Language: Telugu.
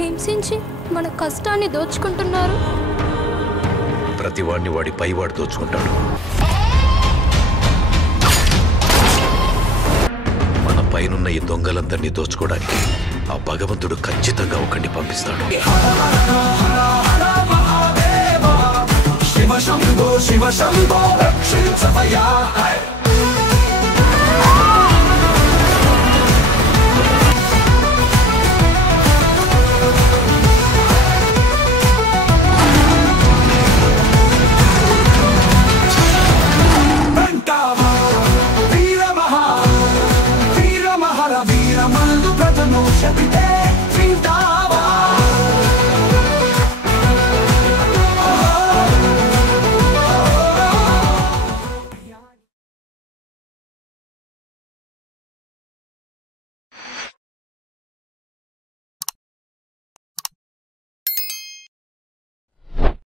హింసించి మన కష్టాన్ని దోచుకుంటున్నారు. ప్రతివాడిని వాడి పైవాడు దోచుకుంటాడు. మన పైనున్న ఈ దొంగలందరినీ దోచుకోవడానికి ఆ భగవంతుడు ఖచ్చితంగా ఒకరిని పంపిస్తాడు. శివ శంభో శివ శంభో రక్షించవయ్యా. వీర మహర వీర మల్లు ప్రజను శపితే